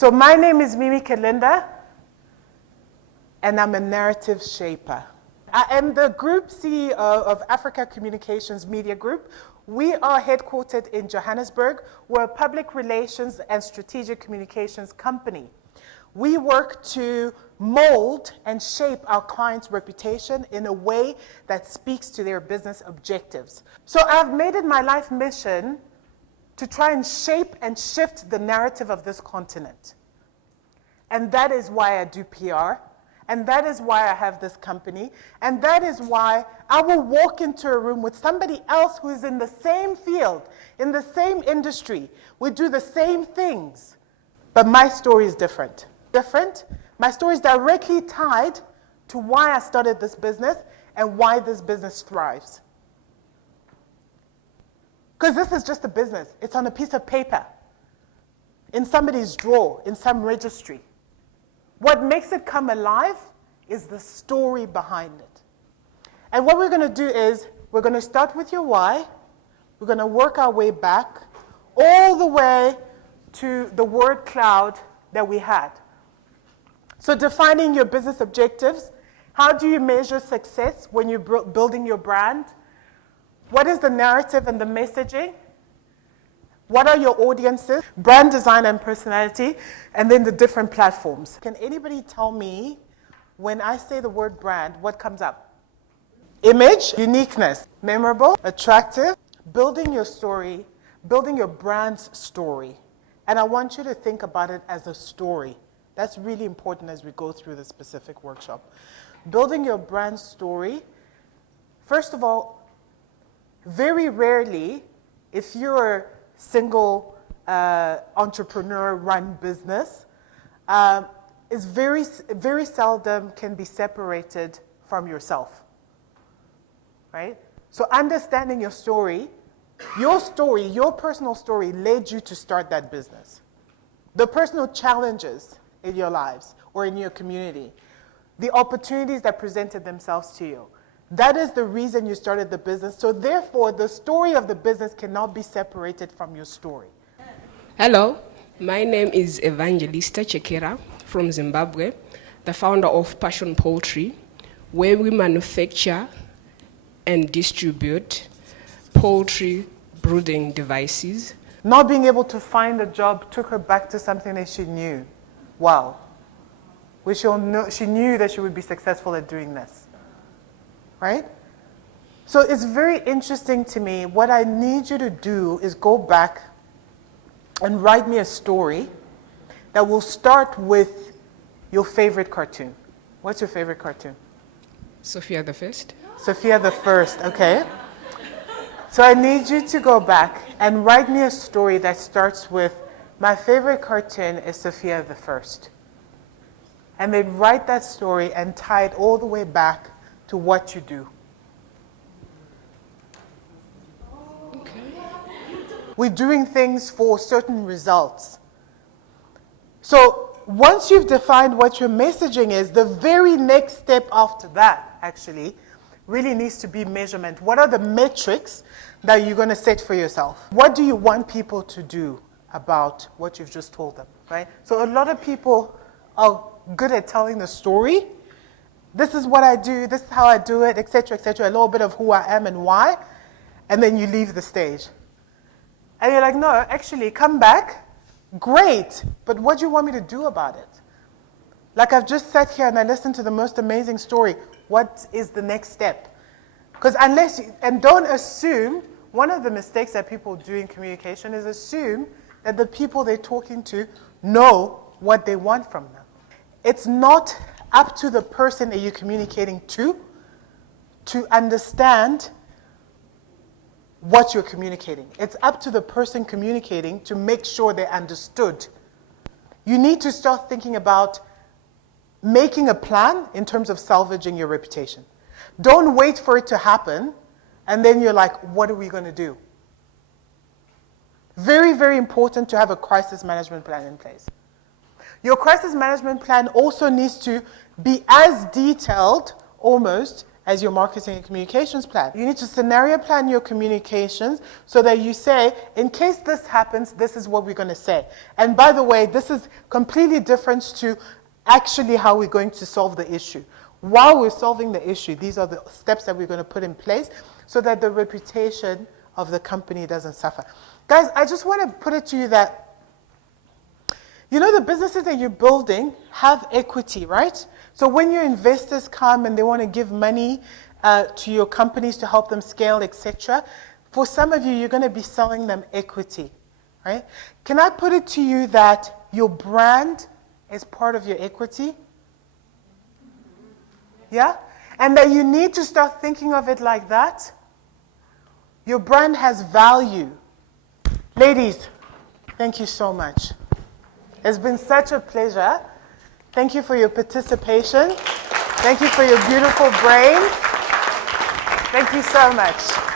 So my name is Mimi Kalinda, and I'm a narrative shaper. I am the Group CEO of Africa Communications Media Group. We are headquartered in Johannesburg. We're a public relations and strategic communications company. We work to mold and shape our clients' reputation in a way that speaks to their business objectives. So I've made it my life mission to try and shape and shift the narrative of this continent. And that is why I do PR, and that is why I have this company, and that is why I will walk into a room with somebody else who is in the same field, in the same industry. We do the same things, but my story is different. My story is directly tied to why I started this business and why this business thrives. Because this is just a business. It's on a piece of paper, in somebody's drawer, in some registry. What makes it come alive is the story behind it. And what we're going to do is, we're going to start with your why. We're going to work our way back all the way to the word cloud that we had. So defining your business objectives. How do you measure success when you're building your brand? What is the narrative and the messaging? What are your audiences? Brand design and personality, and then the different platforms. Can anybody tell me, when I say the word brand, what comes up? Image, uniqueness, memorable, attractive, building your story, building your brand's story. And I want you to think about it as a story. That's really important as we go through the specific workshop. Building your brand story, first of all, very rarely, if you're a single entrepreneur-run business, is very seldom can be separated from yourself, right? So understanding your story, your personal story led you to start that business. The personal challenges in your lives or in your community, the opportunities that presented themselves to you. That is the reason you started the business. So therefore, the story of the business cannot be separated from your story. Hello, my name is Evangelista Chekera from Zimbabwe, the founder of Passion Poultry, where we manufacture and distribute poultry brooding devices. Not being able to find a job took her back to something that she knew. Wow. She knew that she would be successful at doing this. Right? So it's very interesting to me. What I need you to do is go back and write me a story that will start with your favorite cartoon. What's your favorite cartoon? Sophia the First. Sophia the First, okay. So I need you to go back and write me a story that starts with, my favorite cartoon is Sophia the First. And then write that story and tie it all the way back to what you do. Okay. We're doing things for certain results. So once you've defined what your messaging is, the very next step after that, actually, really needs to be measurement. What are the metrics that you're going to set for yourself? What do you want people to do about what you've just told them, right? So a lot of people are good at telling the story. This is what I do, this is how I do it, etc., etc., a little bit of who I am and why, and then you leave the stage. And you're like, no, actually, come back, great, but what do you want me to do about it? Like, I've just sat here and I listened to the most amazing story. What is the next step? Because and don't assume, one of the mistakes that people do in communication is assume that the people they're talking to know what they want from them. It's not up to the person that you're communicating to understand what you're communicating. It's up to the person communicating to make sure they're understood. You need to start thinking about making a plan in terms of salvaging your reputation. Don't wait for it to happen, and then you're like, what are we going to do? Very, very important to have a crisis management plan in place. Your crisis management plan also needs to be as detailed, almost, as your marketing and communications plan. You need to scenario plan your communications so that you say, in case this happens, this is what we're going to say. And by the way, this is completely different to actually how we're going to solve the issue. While we're solving the issue, these are the steps that we're going to put in place so that the reputation of the company doesn't suffer. Guys, I just want to put it to you that, you know, the businesses that you're building have equity, right? So when your investors come and they want to give money to your companies to help them scale, etc., for some of you, you're going to be selling them equity, right? Can I put it to you that your brand is part of your equity? Yeah? And that you need to start thinking of it like that? Your brand has value. Ladies, thank you so much. It's been such a pleasure. Thank you for your participation. Thank you for your beautiful brains. Thank you so much.